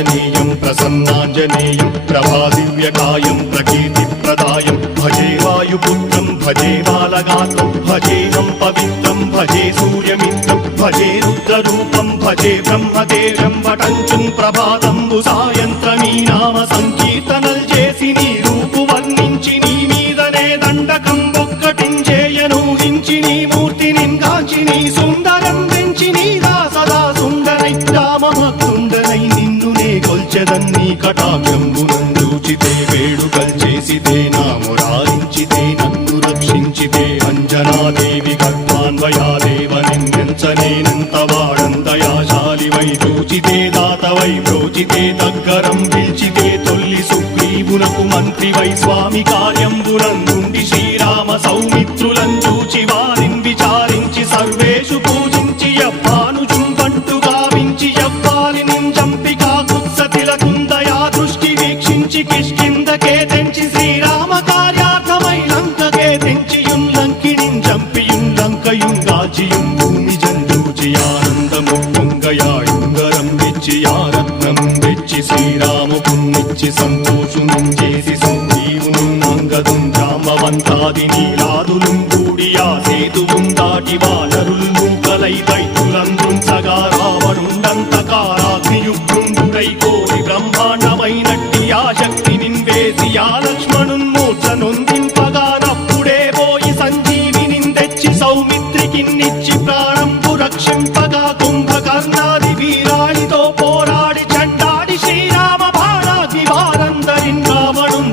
ఆంజనేయం ప్రసన్నాంజనేయం ప్రభాదివ్యకాయం ప్రకీర్తిప్రదాయం భజే వాయుపుత్రం భజే బాలగాత్రం భజేహం పవిత్రం భజే సూర్యమిత్రం భజే రుద్రరూపం భజే బ్రహ్మదేవం వటంచుం ప్రభాతంబు సాయంత్రమీ నామ సంకీర్తనల్ చేసి నీ రూపు వర్ణించి నీ మీదనే దండకం ఒక్కటించేయనూహించి నీ మూర్తిని గాంచి నీ సుందరం పెంచి నీ దాసదా సుందరై రామభక్తుండనై నిన్నునే కొల్చెదన్నీ కటాక్షంబునందూచితే వేడుకల్ చేసితే నా మురారించితే నన్ను రక్షించితే అంజనాదేవి గర్భాన్వయాదేవ నిన్నెంచనేనంత వాడంతయాశాలివై చూచితే దాతవై ప్రోచితే దగ్గరం పిలిచితే తొల్లి సుగ్రీవునకు మంత్రివై స్వామి కార్యంబునందుండి శ్రీరామ సౌమిత్రులం చూచి వారిని విచారించి సర్వేషు పూజించి యవ్వాను చుంబంటు గావించి యవ్వాలిని చంపి కాకుత్సతిలకుందయా దృష్టి వీక్షించి కిష్కిందకే తెంచి శ్రీరామ కార్యార్థమై లంకకే తెంచియుం లంకిణిం చంపియుం లంకయుంగాచియుం భూమి జంజూచి ఆనందము పొంగయాయుంగరం వెచ్చి ఆరత్నం వెచ్చి శ్రీరాముకున్నిచ్చి సంతోషును చేసి సుగ్రీవును అంగదుం జాంబవంతాది నీలాదులుం కూడి ఆ సేతువుం దాటి వానరులు మూకలై దైత్యులందృంచగా రావణుండంతకారాగ్నియుగ్రుండుడై కోరి బ్రహ్మాండమైనట్టి ఆ శక్తి నిన్వేసి ఆ లక్ష్మణున్ మూర్ఛ నొందింపగానప్పుడే పోయి సంజీవిని తెచ్చి సౌమిత్రికిన్నిచ్చి ప్రాణంపు రక్షింపగా కుంభకర్ణాది వీరాళితో పోరాడి చండాడి శ్రీరామ బాణాది వారందరిన్ రావణుం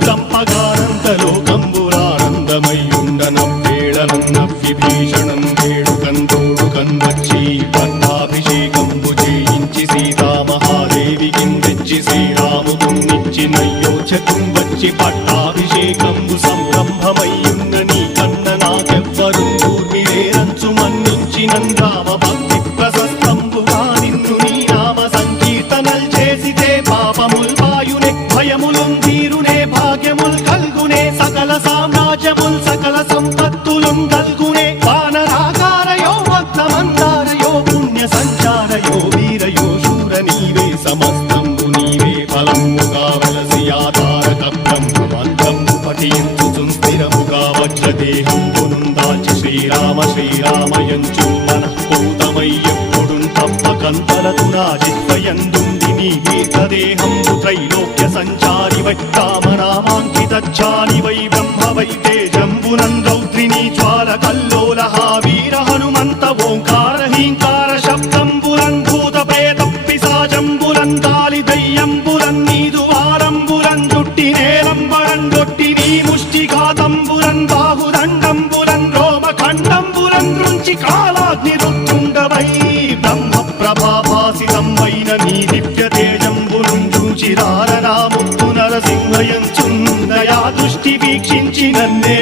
చంపగానంతలోకంబురానందమయ్యుండనవ్వేళనన్న విభీషణం వేడుకందోడుకన్ వచ్చి పట్టాభిషేకంబు చేయించి సీతామహాదేవికి తెచ్చి శ్రీరాముకున్నిచ్చి నయ్యోచకం వచ్చి పట్టాభిషేకంబు సంరంభమయ్యున్న నీ కన్న నాకెవ్వరు దూర్మిరేరంచు మన్నించినం రామ భక్తి ప్రశస్తంబుగా నిన్ను నీ నామ సంకీర్తనల్ చేసితే పాపముల్ వాయునే భయములుం తీరునే భాగ్యముల్ కల్గునే సకల సామ్రాజ్యముల్ సకల సంపత్తులుం కల్గునే వానరాకారయో భక్తమందారయో పుణ్య సంచారయో వీరయో శూర నీవే సమస్తంబు నీవే ఫలముగా వలసి ఆధారక బ్రహ్మమంత్రంబు పఠించుచుం స్థిరముగా వజ్రదేహంబునుం దాచి శ్రీరామ శ్రీరామయంచు మనఃపూతమై ఎప్పుడుం తప్పకంతలతు నా చిత్వయందుండి నీ దీర్ఘదేహంబు త్రైలోక్య సంచారివై రామనామాంకితచ్చాలివై బ్రహ్మవై తేజంబునం రౌద్రిణీ జ్వాల కల్లోలహ వీర హనుమంత ఓంకార హీంకార శబ్దంబురం భూత ప్రేత పిశాచంబురం కాలి దయ్యంబురం నీదు వారంబురం జుట్టి నేలంబరం గొట్టి నీ ముష్టిఘాతంబురం బాహుదండంబురం రోమఖండంబురం దృంచి కాలాగ్ని రుత్తుండవై బ్రహ్మ ప్రభాభాసితం వైన నీ దివ్య తేజంబురం చూచి రారనాముత్తు నరసింహయంచుందయా దృష్టి వీక్షించి నన్నే